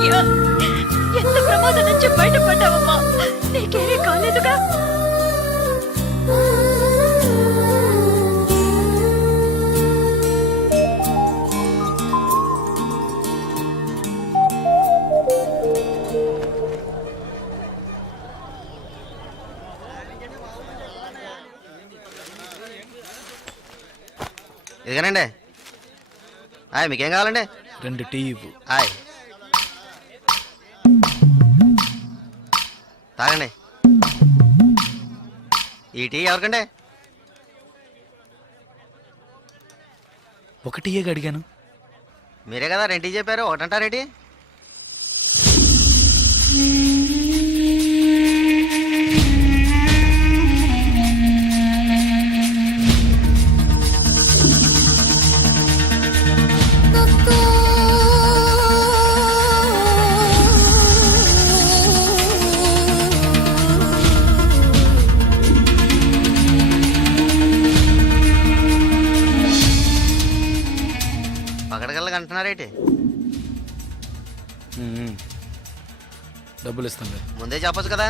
భాగ్య, ఎంత ప్రమాదం నుంచి బయటపడ్డావమ్మా? నీకేమీ కాలేదుగా? ఇదిగోనండి. మీకేం కావాలండి? 2 టీ ఇవ్వు. తాగండి. ఈ టీ ఎవరికండి? 1 టీయే అడిగాను. మీరే కదా 2 టీ చెప్పారు, ఒకటంటారేటి? పగడగల్లగా అంటున్నారేటి? డబ్బులు ఇస్తాను. ముందే చెప్పచ్చు కదా.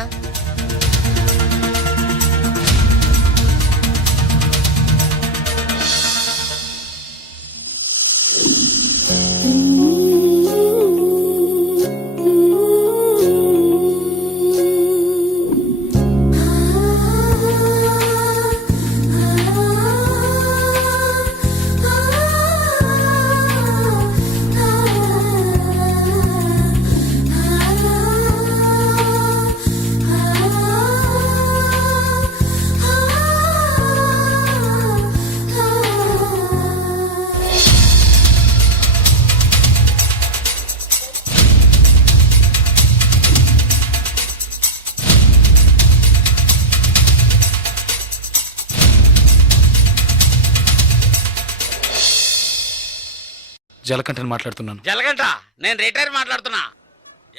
జలకంఠని మాట్లాడుతున్నాను. జలకంఠ, నేను రిటైర్ మాట్లాడుతున్నా.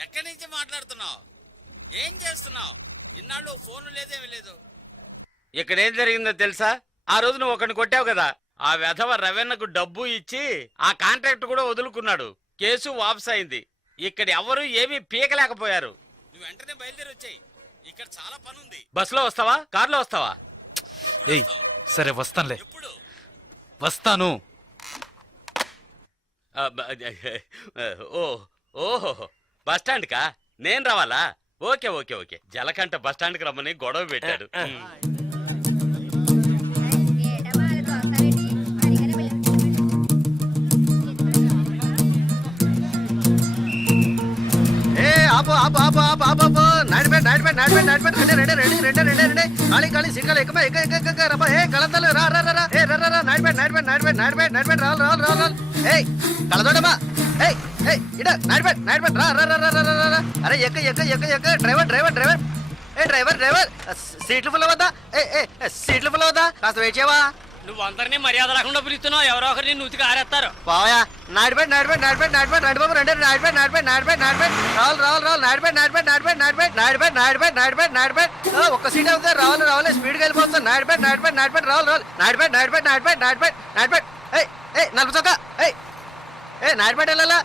ఎక్కడి నుంచి మాట్లాడుతున్నావు? ఏం చేస్తున్నావు? ఇన్నాళ్ళు ఫోన్ లేదేమీ లేదు. ఇక్కడ ఏం జరిగిందో తెలుసా? ఆ రోజు నువ్వు ఒకరిని కొట్టావు కదా, ఆ వెధవ రవెన్నకు డబ్బు ఇచ్చి ఆ కాంట్రాక్ట్ కూడా వదులుకున్నాడు. కేసు వాపస్ అయింది. ఇక్కడ ఎవరు ఏమీ పీకలేకపోయారు. నువ్వు వెంటనే బయలుదేరి వచ్చాయి. ఇక్కడ చాలా పని ఉంది. బస్సులో వస్తావా, కారులో వస్తావా? ఏయ్ సరే వస్తానులే. ఎప్పుడు వస్తాను. ఓహో బస్టాండ్ కా నేను రావాలా? Okay okay okay. జలకంఠ బస్టాండ్ కి రమ్మని గొడవ పెట్టాడు. ఆపు ఆపు ఆపు ఆపు ఆపు ఆపు. నాడిపేట నాడిపేట నాడిపేట నాడిపేట. రెండే ఖాళీ ఖాళీ సిగ్నల్ ఎక్కువ ఎక్క రబ్బా. ఏ కళంతలు రా రా రా. ఏ రా రా. నాడిపేట నాడిపేట నాడిపేట నాడిపేట నాడిపేట. రావాలి. ఏయ్ కళదోడమ్మా. ఏయ్ ఏయ్ ఇడ నాడిపేట నాడిపేట. రా రా రా రా రా. అరే ఎక్క. డ్రైవర్. ఏ డ్రైవర్ సీట్లు ఫుల్ అవద్దా? ఏ సీట్లు ఫుల్ అవద్దా? కాస్త వెయిట్ చేయవా? నువ్వు అందరినీ మర్యాద రాకుండా పిలుస్తున్నావు. ఎవరో ఒకరిని నూతికి ఆరేస్తారు. పోయా. నాడిపేట రండి బాబు. రెండే నాడిపేట. రావాలి. నాడిపేట. ఒక్క సీట్ అవుతుంది. రావాలి. స్పీడ్గా వెళ్ళిపోతుంది. నాడిపేట. రావాలి. నాడిపేట. ఏ నలుపు చొక్క. ఏ నాడిపేట వెళ్ళాలా?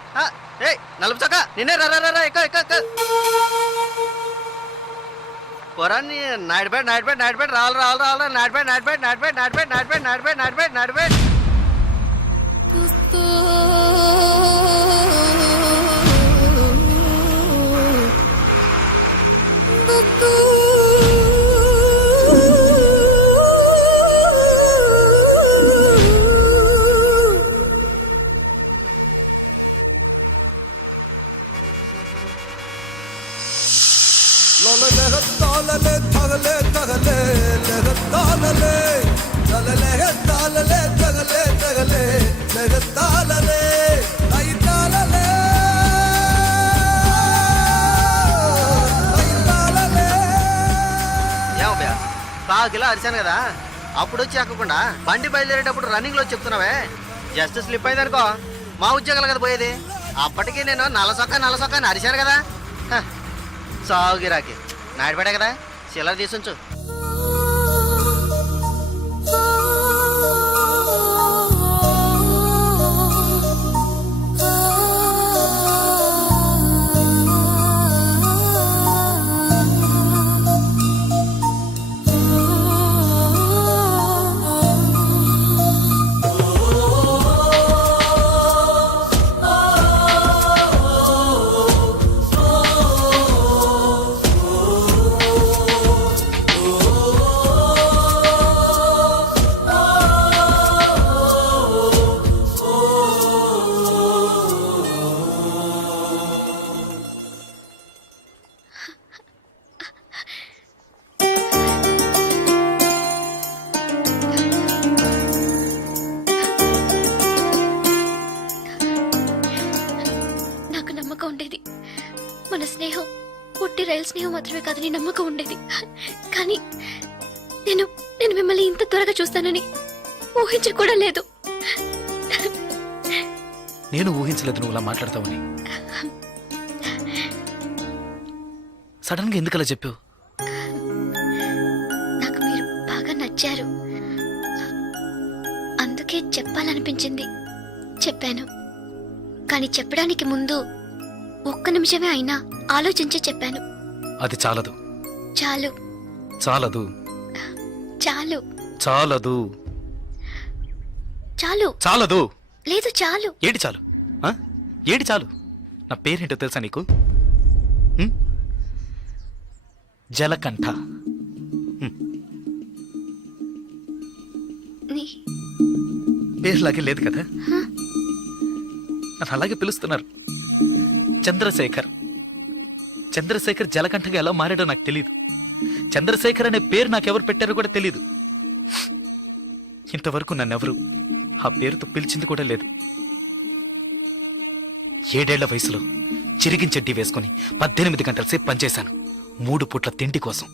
ఏ నలుపు చొక్క నిన్నే. రా ఎక్క. పొరాన్ని నాడిపేట. రావాలి. నాడిపేట. కిలో అరిశాను కదా, అప్పుడు వచ్చి ఎక్కకుండా బండి బయలుదేరేటప్పుడు రన్నింగ్ లో చెప్తున్నావే. జస్ట్ స్లిప్ అయిందనుకో మా ఉద్యోగాలు కదా పోయేది. అప్పటికి నేను నల్లసొక్క అని అరిశాను కదా. సాగు గిరాకి నాడిపేట కదా, చిల్లర తీసుంచు. ఉండేది. మన స్నేహం పుట్టి రైలు స్నేహం మాత్రమే కాదని నమ్మకం ఉండేది. కానీ నేను నేను మిమ్మల్ని ఇంత త్వరగా చూస్తానని ఊహించి కూడా లేదు. నేను ఊహించలేదు నువ్వు ఇలా మాట్లాడతావని. సడన్ గా ఎందుకలా చెప్పావు? నాకు మీరు బాగా నచ్చారు, అందుకే చెప్పాలనిపించింది, చెప్పాను. కానీ చెప్పడానికి ముందు ఒక్క నిమిషమే అయినా ఆలోచించి చెప్పాను. అది చాలదు. చాలు చాలదు. చాలు చాలదు. చాలు చాలదు. లేదు చాలు. ఏడి చాలు? ఆ? ఏడి చాలు? నా పేరేంటో తెలుసా నీకు? ఉం? జలకంఠ. నీ- పేరులాగే లేదు కదా? నన్ను అలాగే పిలుస్తున్నారు. చంద్రశేఖర్. చంద్రశేఖర్ జలకంఠగా ఎలా మారాడో నాకు తెలియదు. చంద్రశేఖర్ అనే పేరు నాకెవరు పెట్టారో కూడా తెలీదు. ఇంతవరకు నన్నెవరు ఆ పేరుతో పిలిచింది కూడా లేదు. 7 ఏళ్ల వయసులో చిరిగించెడ్డి వేసుకుని 18 గంటల సేపు పనిచేశాను 3 పూట్ల తిండి కోసం.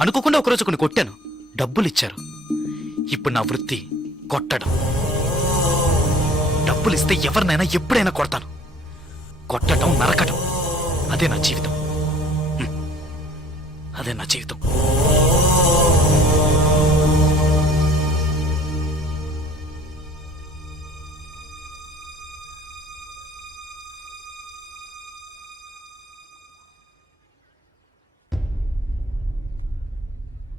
అనుకోకుండా ఒకరోజు కొన్ని కొట్టాను, డబ్బులు ఇచ్చారు. ఇప్పుడు నా వృత్తి కొట్టడం. డబ్బులు ఇస్తే ఎవరినైనా ఎప్పుడైనా కొడతాను. కొట్టడం, నరకటం, అదే నా జీవితం. అదే నా జీవితం.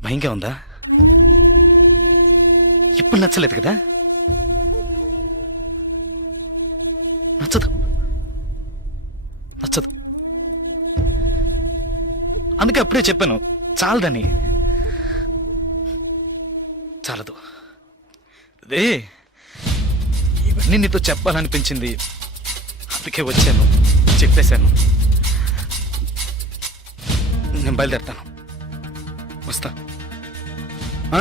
భయంగా ఉందా? ఇప్పుడు నచ్చలేదు కదా? నచ్చదు. నచ్చదు. అందుకే అప్పుడే చెప్పాను చాలదని. చాలదు. అదే ఇవన్నీ నీతో చెప్పాలనిపించింది, అందుకే వచ్చాను, చెప్పేశాను. నేను బయలుదేరుతాను. వస్తా. ఆ?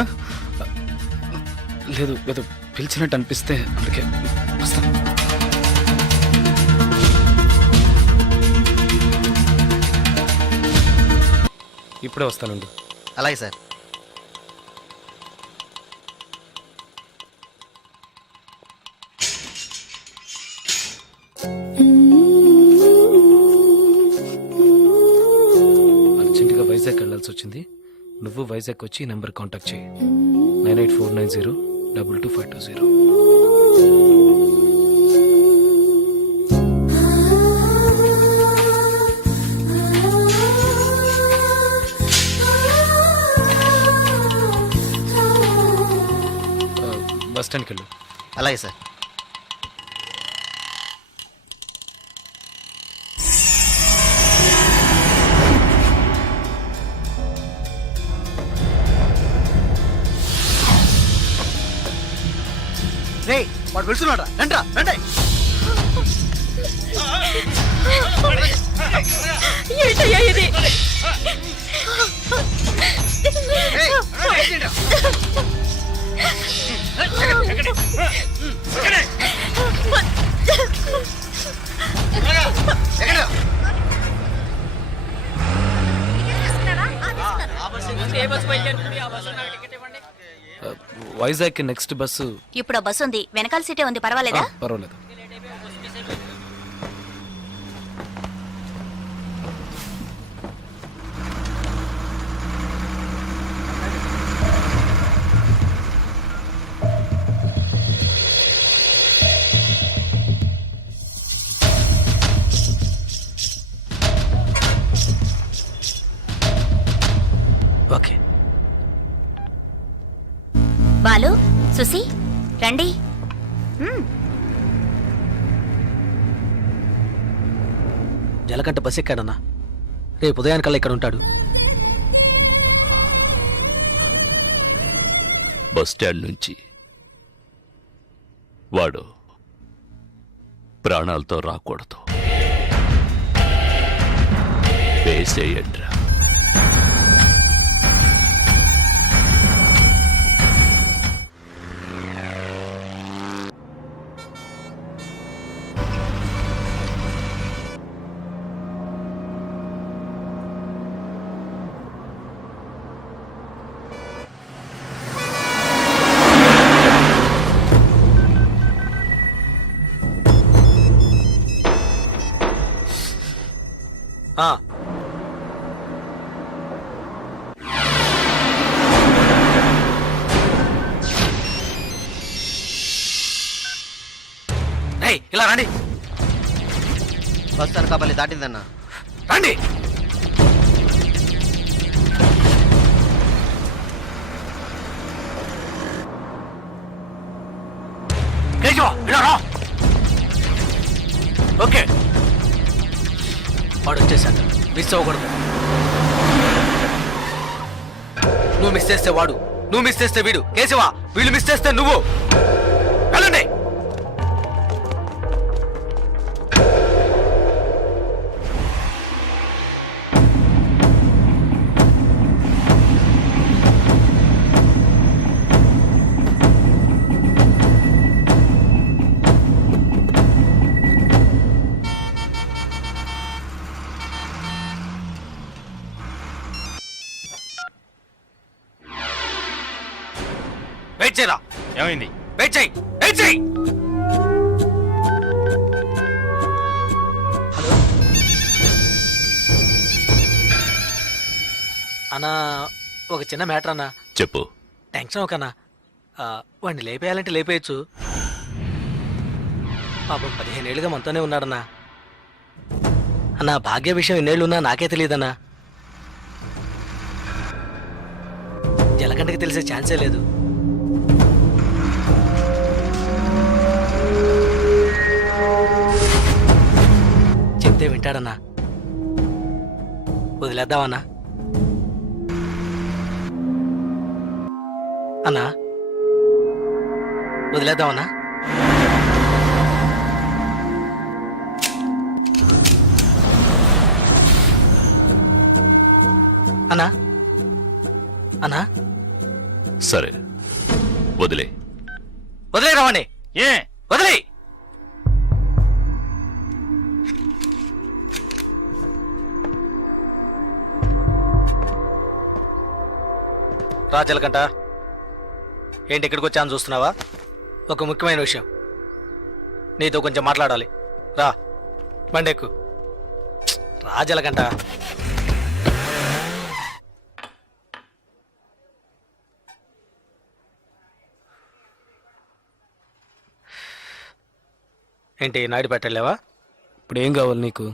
లేదు ఏదో పిలిచినట్టు అనిపిస్తే అందుకే వస్తా. ఇప్పుడే వస్తానండి. అలాగే సార్. అర్జెంటుగా వైజాగ్ వెళ్ళాల్సి వచ్చింది. నువ్వు వైజాగ్ వచ్చి ఈ నెంబర్ కాంటాక్ట్ చేయి. 9849022520. బస్ స్టాండ్కి వెళ్ళు. అలాగే సార్. రే వాడు వెళ్తున్నాడా? రండ్రా రండి. ఏంటయ్యా ఇది? ఏయ్, ఏంటిరా? ఎక్కడా? Vizag next bus. ఇప్పుడు ఆ బస్సు ఉంది, వెనకాల సీటే ఉంది, పర్వాలేదా? పర్వాలేదు. ఓకే. బాలు, సుసి, రండి. జలకంట బస్ ఎక్కాడన్నా. రేపు ఉదయానికల్లా ఇక్కడ ఉంటాడు. బస్ స్టాండ్ నుంచి వాడు ప్రాణాలతో రాకూడదు. వేసేయండ్రా. ఆ. ఏయ్, ఇలా రండి బస్ అనకాపల్లి దాటిందన్నా. రండి. కేశవ, ఇలా రా. ఓకే, వాడు వచ్చేసాడు. మిస్ అవ్వకూడదు. నువ్వు మిస్ చేస్తే వాడు, నువ్వు మిస్ చేస్తే వీడు. కేశవ, వీళ్ళు మిస్ చేస్తే నువ్వు. వెళ్ళండి. వెయిట్ చేయరా. ఏమైంది? వెయిట్ చేయి, వెయిట్ చేయి. హలో అన్నా, ఒక చిన్న మ్యాటర్ అన్నా. చెప్పు. టెన్షన్ ఒకనా, వాడిని లేపేయాలంటే లేపేయచ్చు. పాపం 15 ఏళ్ళుగా మనతోనే ఉన్నాడన్నా. అన్నా, భాగ్య విషయం ఎన్నేళ్ళున్నా నాకే తెలియదన్నా. జలకంటకి తెలిసే ఛాన్సే లేదు. చెప్తే వింటాడన్నా. వదిలేద్దామన్నా. అన్నా, వదిలేద్దామన్నా. అన్నా, అన్నా, సరే, వదిలే. వదిలే రావణి. ఏ వదిలే. రాజలకంట, ఏంటి ఇక్కడికి వచ్చాను చూస్తున్నావా? ఒక ముఖ్యమైన విషయం నీతో కొంచెం మాట్లాడాలి. రా, బండెక్కు. రాజలకంట. ఏంటి నాయుడు పెట్టలేవా? ఇప్పుడు ఏం కావాలి నీకు?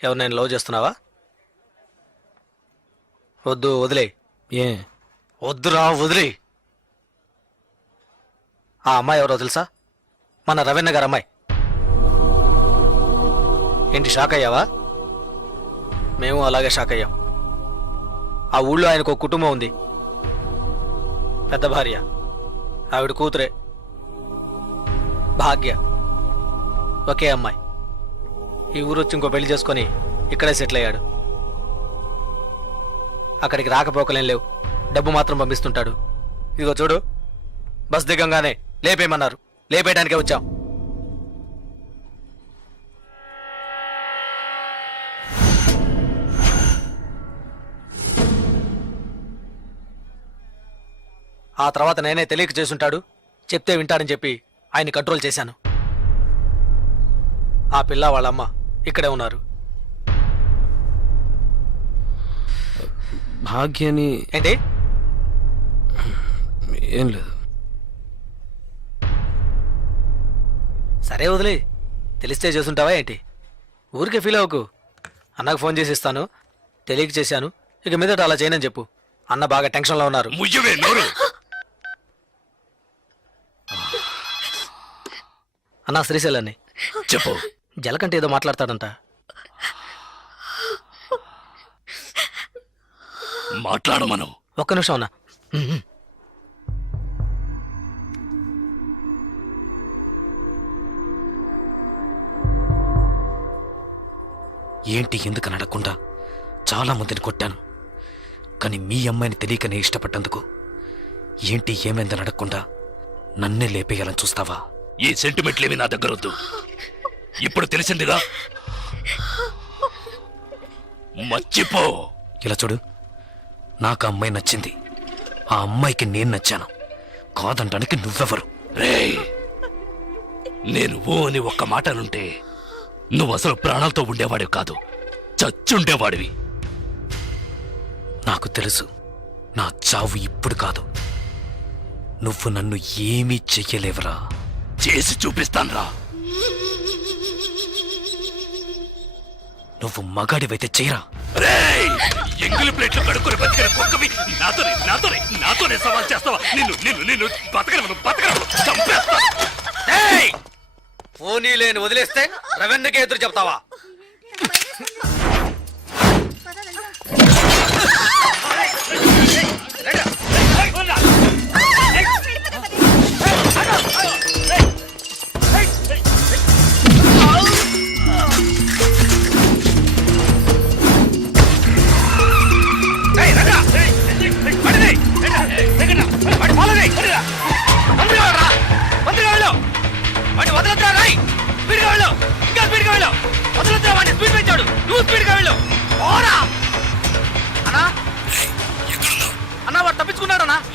ఎవరు నేను లవ్ చేస్తున్నావా? వద్దు, వదిలే. ఏ? వద్దురా, వదిలే. ఆ అమ్మాయి ఎవరో తెలుసా? మన రవీణ గారు అమ్మాయి. ఏంటి షాక్ అయ్యావా? మేము అలాగే షాక్ అయ్యాం. ఆ ఊళ్ళో ఆయనకు ఒక కుటుంబం ఉంది. పెద్ద భార్య, ఆవిడ కూతురే భాగ్య. ఒకే అమ్మాయి. ఈ ఊరు వచ్చి ఇంకో పెళ్లి చేసుకొని ఇక్కడే సెటిల్ అయ్యాడు. అక్కడికి రాకపోకలేం లేవు, డబ్బు మాత్రం పంపిస్తుంటాడు. ఇదిగో చూడు, బస్ దిగంగానే లేపేయమన్నారు. లేపేయడానికే వచ్చాం. ఆ తర్వాత నేనే తెలియక చేసుంటాడు, చెప్తే వింటాడని చెప్పి ఆయన్ని కంట్రోల్ చేశాను. ఆ పిల్ల వాళ్ళమ్మ ఇక్కడే ఉన్నారు. భాగ్యని? ఏంటి? ఏం లేదు. సరే, వదిలే. తెలిస్తే చేసుంటావా ఏంటి? ఊరికే ఫీల్ అవ్వకు. అన్నకు ఫోన్ చేసి ఇస్తాను. తెలియక చేశాను, ఇక మీదట అలా చేయనని చెప్పు. అన్న బాగా టెన్షన్లో ఉన్నారు. ముయ్యవే నోరు. అన్న, శ్రీశైలాన్ని చెప్పు. జలకంటే ఏదో మాట్లాడతాడంట. మాట్లాడమను. ఒక్క నిమిషం అన్న. ఏంటి ఎందుకు అడగకుండా చాలా మందిని కొట్టాను, కానీ మీ అమ్మాయిని తెలియకనే ఇష్టపడ్డందుకు ఏంటి ఏమైందని అడగకుండా నన్నే లేపేయాలని చూస్తావా? ఈ సెంటిమెంట్లేవి నా దగ్గర వద్దు. ఇప్పుడు తెలిసిందిగా, మర్చిపో. ఇలా చూడు, నాకు ఆ అమ్మాయి నచ్చింది. ఆ అమ్మాయికి నేను నచ్చాను. కాదంటానికి నువ్వెవరు? రేయ్, నేను ఓ అని ఒక్క మాట అనుంటే నువ్వు అసలు ప్రాణాలతో ఉండేవాడివి కాదు, చచ్చుండేవాడివి. నాకు తెలుసు నా చావు ఇప్పుడు కాదు. నువ్వు నన్ను ఏమీ చెయ్యలేవురా. చేసి చూపిస్తాన్రా. నువ్వు మగాడివైతే చెయ్యరా. రేయ్! ఎంగిలి ప్లేట్లు కడుక్కొని బతికిన కుక్కవి నాతోనే సవాల్ చేస్తావా? నిన్ను బతకను చంపేస్తా. ఏయ్! పోనీ లేని వదిలేస్తే రెవెన్యూకే ఎదురు చెప్తావా?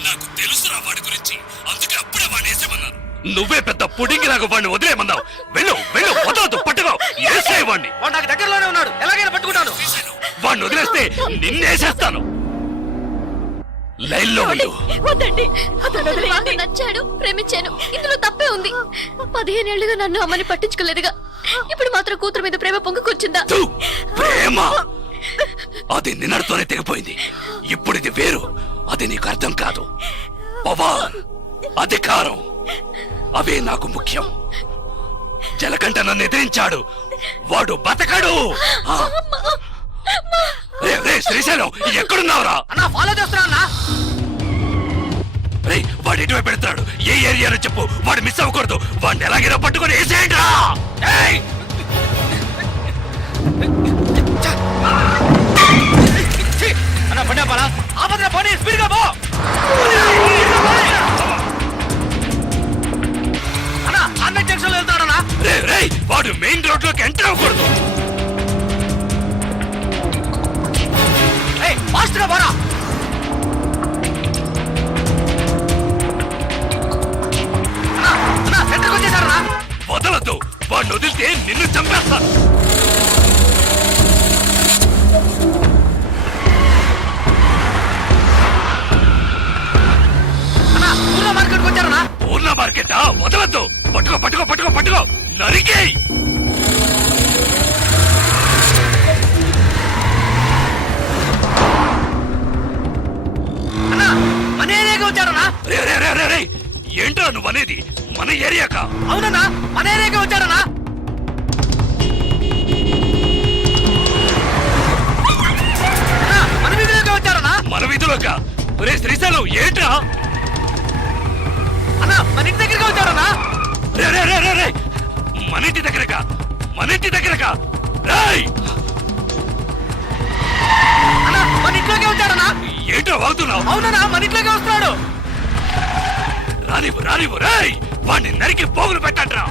నాకు తెలుసురా వాడి గురించి, అందుకే అప్పుడే వాడిని వేసేమన్నాను. నువ్వే పెద్ద పుడింగిలాగా వాడిని వదిలేమన్నావు. వెళ్ళు వదలదు, పట్టుకో, వేసే వాడిని. వాడు నాకు దగ్గరలోనే ఉన్నాడు, ఎలాగైనా పట్టుకుంటాను. వాడిని వదిలేస్తే నిన్నేసేస్తాను. లైన్లో ఉండు. వద్దండి, నాకు నచ్చాడు, ప్రేమించాను, ఇందులో తప్పే ఉంది. 15 ఏళ్లుగా నన్ను అమ్మని పట్టించుకోలేదుగా, ఇప్పుడు మాత్రం కూతురు మీద ప్రేమ పొంగుకొచ్చిందా? తు, ప్రేమ అది నిన్నటితోనే తెగిపోయింది. ఇప్పుడు ఇది వేరు, అది నీకు అర్థం కాదు. పవర్, అధికారం అవే నాకు ముఖ్యం. జలకంట నన్ను ఎదిరించాడు, వాడు బతకడు. ఆ. రే శ్రీశైలం, ఎక్కడున్నావురా? అన్నా ఫాలో చేస్తున్నా. రే వాడు ఎటువైపు పెడతాడు, ఏ ఏరియాలో చెప్పు, వాడు మిస్ అవ్వకూడదు. వాడిని ఎలాగైనా పట్టుకొని వేసేయండి రా. అన్నా పడ్డా పడా ఆపదన పోనీ, స్పీడ్గా పో. అన్నా అన్న జంక్షన్ వెళ్తాడన్నా. రే వాడు మెయిన్ రోడ్ లోకి ఎంటర్ అవ్వకూడదు. ఫాస్ట్ గా పోరా. అన్నా సెంటర్కి వచ్చేసారన్నా. వదలదు, వాడిని వదిలితే నిన్ను చంపేస్తాను. పూర్ణ మార్కెట్కి వచ్చారన్నా. పూర్ణ మార్కెటా? వదలద్దు, పట్టుకో నరికేయ్. అన్నా మన ఏరియాకి వచ్చారన్నా. రే ఏంట్రా నువ్వు అనేది? మన ఏరియాకా? అవునన్నా మన ఏరియాకి వచ్చారన్నా. మన వీధిలోకి వచ్చారన్నా. మన వీధిలోకా? రే శ్రీశైలం, ఏంట్రా? అన్నా మన ఇంటి దగ్గరికి వచ్చారన్నా. రే మన ఇంటి దగ్గరకా? రేయ్! అన్నా మన ఇంట్లోకి వచ్చారన్నా. ఏంట్రా వాగుతున్నావు? అవునన్నా మన ఇంట్లోకి వస్తున్నాడు. రానివ్వు రేయ్! వాడిని నరికి పోగులు పెట్టండ్రా.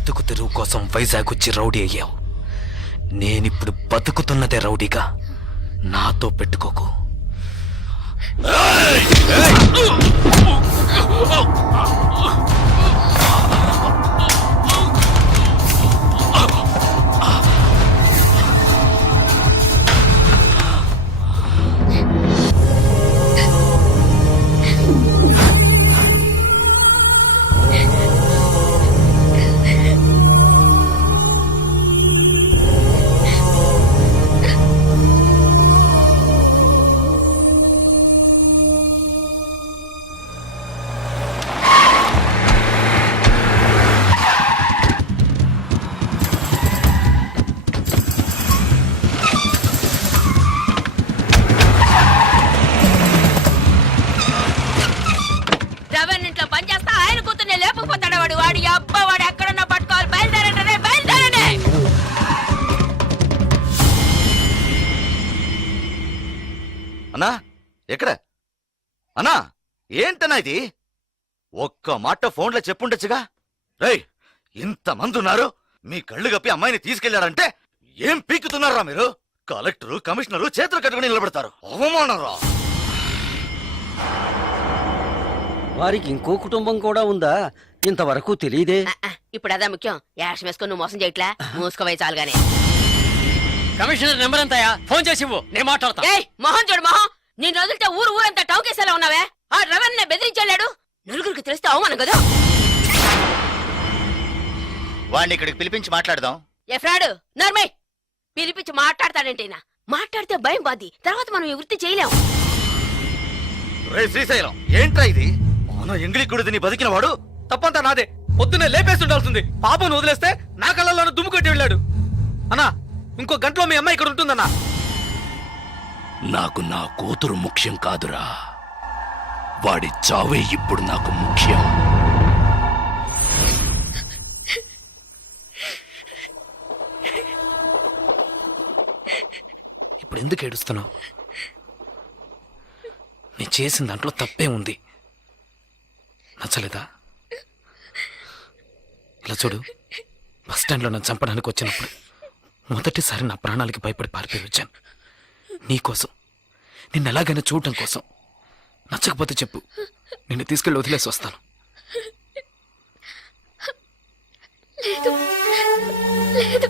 బతుకు తెరువు కోసం వైజాగ్ వచ్చి రౌడీ అయ్యావు. నేనిప్పుడు బతుకుతున్నదే రౌడీగా. నాతో పెట్టుకోకు. ఇంట్లో పని చేస్తా ఆయన కూతుర్ని లేకపోతాడు వాడు. వాడి అబ్బా వాడు ఎక్కడున్నా పట్టుకోవాలి. బయలుదేరండి బయలుదేరండి. అన్నా ఎక్కడ అన్నా? ఏంటన్నా ఇది? ఒక్క మాట ఫోన్లో చెప్పుండొచ్చుగా. రేయ్, ఇంతమంది ఉన్నారు, మీ కళ్ళు కప్పి అమ్మాయిని తీసుకెళ్లారంటే ఏం పీకుతున్నారా మీరు? కలెక్టరు కమిషనరు చేతులు కట్టుకుని నిలబెడతారు. అవమానరా. వారికి ఇంకో కుటుంబం కూడా ఉందా? ఇంతవరకు తెలియదే. ఇప్పుడు అదా ముఖ్యం. యాష్ వేసుకొని నువ్వు మోసం చేయట్లా. మూసుకోవే చాలుగానే. కమిషనర్ నెంబర్ ఎంతయా? ఫోన్ చేసి ఇవ్వు, నేను మాట్లాడతా. ఏయ్ మొహం చూడు మొహం. నేను వదిలితే ఊరంతా టౌకేసేలా ఉన్నావే. ఆ రవణ్ణి బెదిరించాడు. నలుగురికి తెలిస్తే అవమానం కదా. వాడిని ఇక్కడికి పిలిపించి మాట్లాడదాం. ఏ ఫ్రాడు నర్మే పిలిపించి మాట్లాడతాడంటేనా? మాట్లాడితే భయం బాది. తర్వాత మనం ఈ వృత్తి చేయలేం. రే శ్రీశైలం, ఏంట్రా ఇది? మన ఎంగిలి గుడిని బతికిన వాడు తప్పంతా నాదే. పొద్దున్నే లేపేసి ఉండాల్సింది. పాపను వదిలేస్తే నా కళ్ళల్లోనూ దుమ్ము కొట్టి వెళ్ళాడు. అన్నా, ఇంకో గంటలో మీ అమ్మాయి ఇక్కడ ఉంటుందన్నా. నాకు నా కూతురు ముఖ్యం కాదురా, వాడి చావే ఇప్పుడు నాకు ముఖ్యం. ఇప్పుడు ఎందుకు ఏడుస్తున్నావు? నేను చేసిన దాంట్లో తప్పే ఉంది. నచ్చలేదా? ఇలా చూడు, బస్ స్టాండ్లో నన్ను చంపడానికి వచ్చినప్పుడు మొదటిసారి నా ప్రాణాలకి భయపడి పారిపోయి వచ్చాను. నీకోసం, నిన్ను ఎలాగైనా చూడటం కోసం. నచ్చకపోతే చెప్పు, నిన్ను తీసుకెళ్ళి వదిలేసి వస్తాను. లేదు లేదు,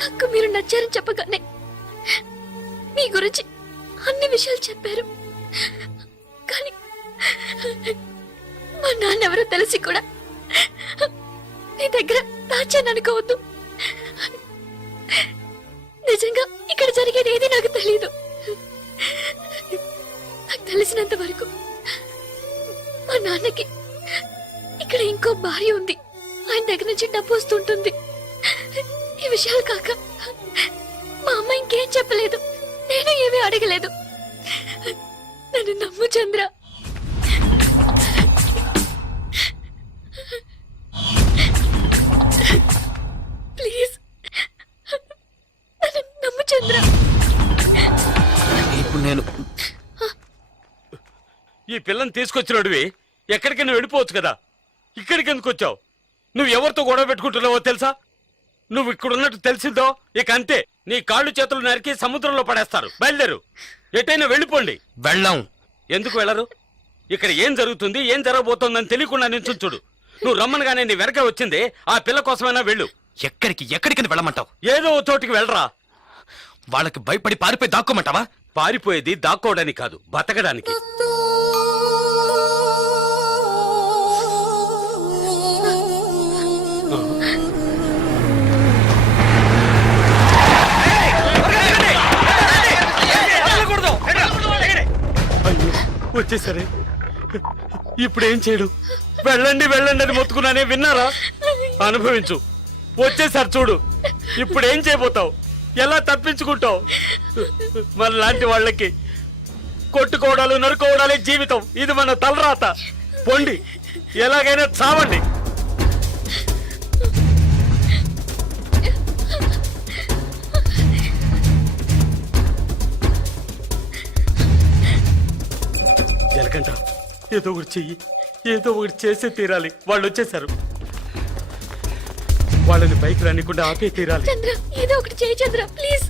నాకు మీరు నచ్చారని చెప్పగానే మీ గురించి అన్ని విషయాలు చెప్పారు. కానీ మా నాన్న ఎవరో తెలిసి కూడా నీ దగ్గర దాచాను అనుకోవద్దు. నిజంగా ఇక్కడ జరిగేది ఏది నాకు తెలీదు. నాకు తెలిసినంత వరకు మా నాన్నకి ఇక్కడ ఇంకో భార్య ఉంది. ఆయన దగ్గర నుంచి డబ్బు వస్తుంటుంది. ఈ విషయాలు కాక మా అమ్మ ఇంకేం చెప్పలేదు. నేను ఏమీ అడగలేదు. నన్ను నమ్ము చంద్ర. ప్లీజ్ నన్ను నమ్ము చంద్ర. ఇప్పుడు నేను ఈ పిల్లని తీసుకొచ్చినోడివి ఎక్కడికైనా వెళ్ళిపోవచ్చు కదా. ఇక్కడికి ఎందుకు వచ్చావు? నువ్వు ఎవరితో గొడవ పెట్టుకుంటున్నావో తెలుసా? నువ్వు ఇక్కడ ఉన్నట్టు తెలిసిందో ఇక అంతే. నీ కాళ్ళు చేతులు నరికి సముద్రంలో పడేస్తారు. బయలుదేరు, ఎటైనా వెళ్ళిపోండి. వెళ్ళాం. ఎందుకు వెళ్ళరు? ఇక్కడ ఏం జరుగుతుంది, ఏం జరగబోతోందని తెలియకుండా నించుంచుడు. నువ్వు రమ్మనగానే నీ వెనక వచ్చింది ఆ పిల్ల కోసమైనా వెళ్ళు. ఎక్కడికి వెళ్ళమంటావు? ఏదో ఓ చోటికి వెళ్ళరా. వాళ్ళకి భయపడి పారిపోయి దాక్కోమంటావా? పారిపోయేది దాక్కోవడానికి కాదు, బతకడానికి. వచ్చేసరే ఇప్పుడు ఏం చేయడు? వెళ్ళండి వెళ్ళండి అని మొత్తుకున్నానే, విన్నారా? అనుభవించు. వచ్చేసారి చూడు, ఇప్పుడు ఏం చేయబోతావు? ఎలా తప్పించుకుంటావు? మన లాంటి వాళ్ళకి కొట్టుకోవడాలు నరుకోవడాలే జీవితం. ఇది మన తలరాత. పొండి, ఎలాగైనా చావండి. జలకంట, ఏదో ఒకటి చెయ్యి. ఏదో ఒకటి చేసే తీరాలి. వాళ్ళు వచ్చేసారు. వాళ్ళని బైక్ రానికుండా ఆపే తీరాలి. చంద్ర ఏదో ఒకటి చేయి చంద్ర ప్లీజ్.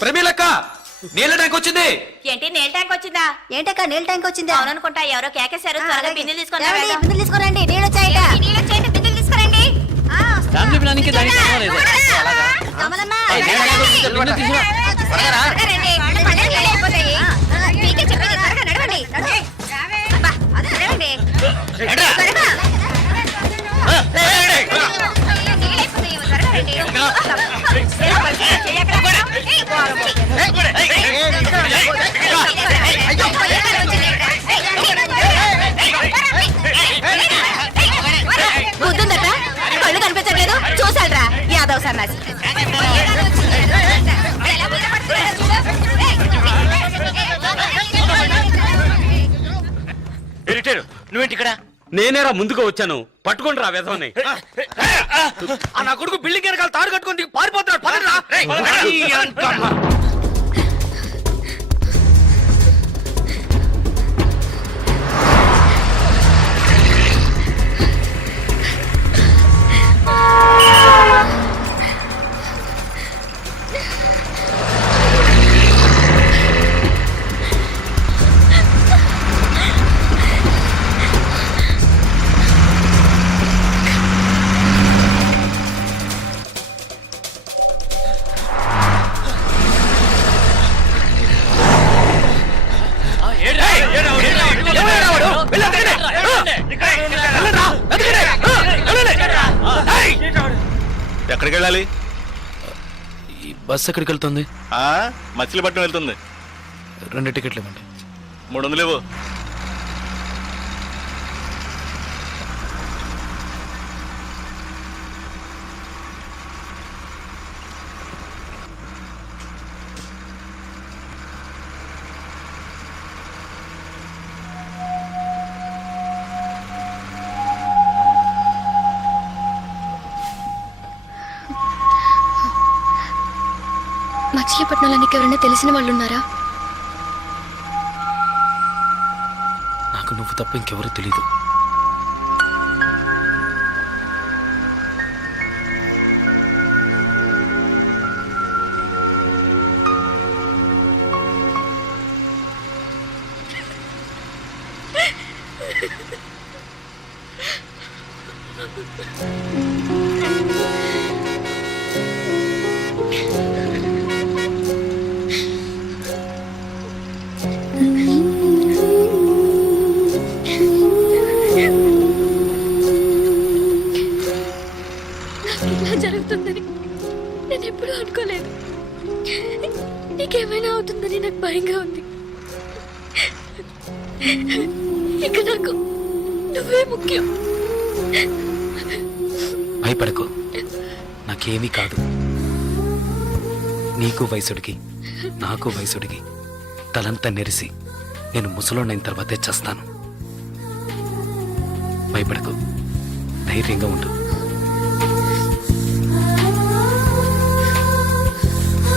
ప్రమీలక్క నీళ్ళ ట్యాంక్ వచ్చింది. ఏంటి నీళ్ళ ట్యాంక్ వచ్చిందా? ఏంటక్క నీళ్ళ ట్యాంక్ వచ్చిందా? అవుననుకుంటా, ఎవరో కేకేశారు. త్వరగా బిందెలు తీసుకొని ఏమండి, వెళ్దాం. బిందెలు తీసుకురండి, నీళ్ళు వచ్చాయట. నీళ్ళు వచ్చేయండి, బిందెలు తీసుకురండి. ఫ్యామిలీ ప్లానింగ్ దానికి సంబంధం లేదు. కమలమ్మ, ఏయ్, నీళ్ళ ట్యాంక్ వచ్చింది, బిందెలు తీసుకురా. త్వరగా రండి. పళ్ళకి నీళ్ళు అయిపోతాయి. మీకే చెప్పేది, త్వరగా నడవండి. అబ్బా, నడవండి. త్వరగా. నీళ్ళు అయిపోతాయి, త్వరగా రండి. బుద్ధుందట, కళ్ళు కనిపించట్లేదు, చూసాడ్రా యాదవ్ సన్నాసి. నువ్వేంటి ఇక్కడ? నేనేరా ముందుగా వచ్చాను. పట్టుకోండి రా వెధవని. నా కొడుకు బిల్డింగ్ వెనకాల తాడు కట్టుకొని పారిపోతున్నాడు. పదండ్రా. ఎక్కడికి వెళ్ళాలి? ఈ బస్ ఎక్కడికి వెళ్తుంది? మచిలీపట్నం వెళ్తుంది. 2 టికెట్లు ఇవ్వండి. 300 లేవు. మచిలీపట్నంలో నీకు ఎవరైనా తెలిసిన వాళ్ళు ఉన్నారా? నాకు నువ్వు తప్ప ఇంకెవరూ తెలీదు. ఇలా జరుగుతుందని నేను ఎప్పుడూ అనుకోలేదు. నీకేమైనా అవుతుందని నాకు భయంగా ఉంది. ఇక నాకు నువ్వే ముఖ్యం. భయపడకు, నాకేమీ కాదు. నీకు వయసుడికి నాకు వయసుడికి తలంతా నెరిసి నేను ముసలోనైన తర్వాతే చేస్తాను. భయపడకు, ధైర్యంగా ఉండు.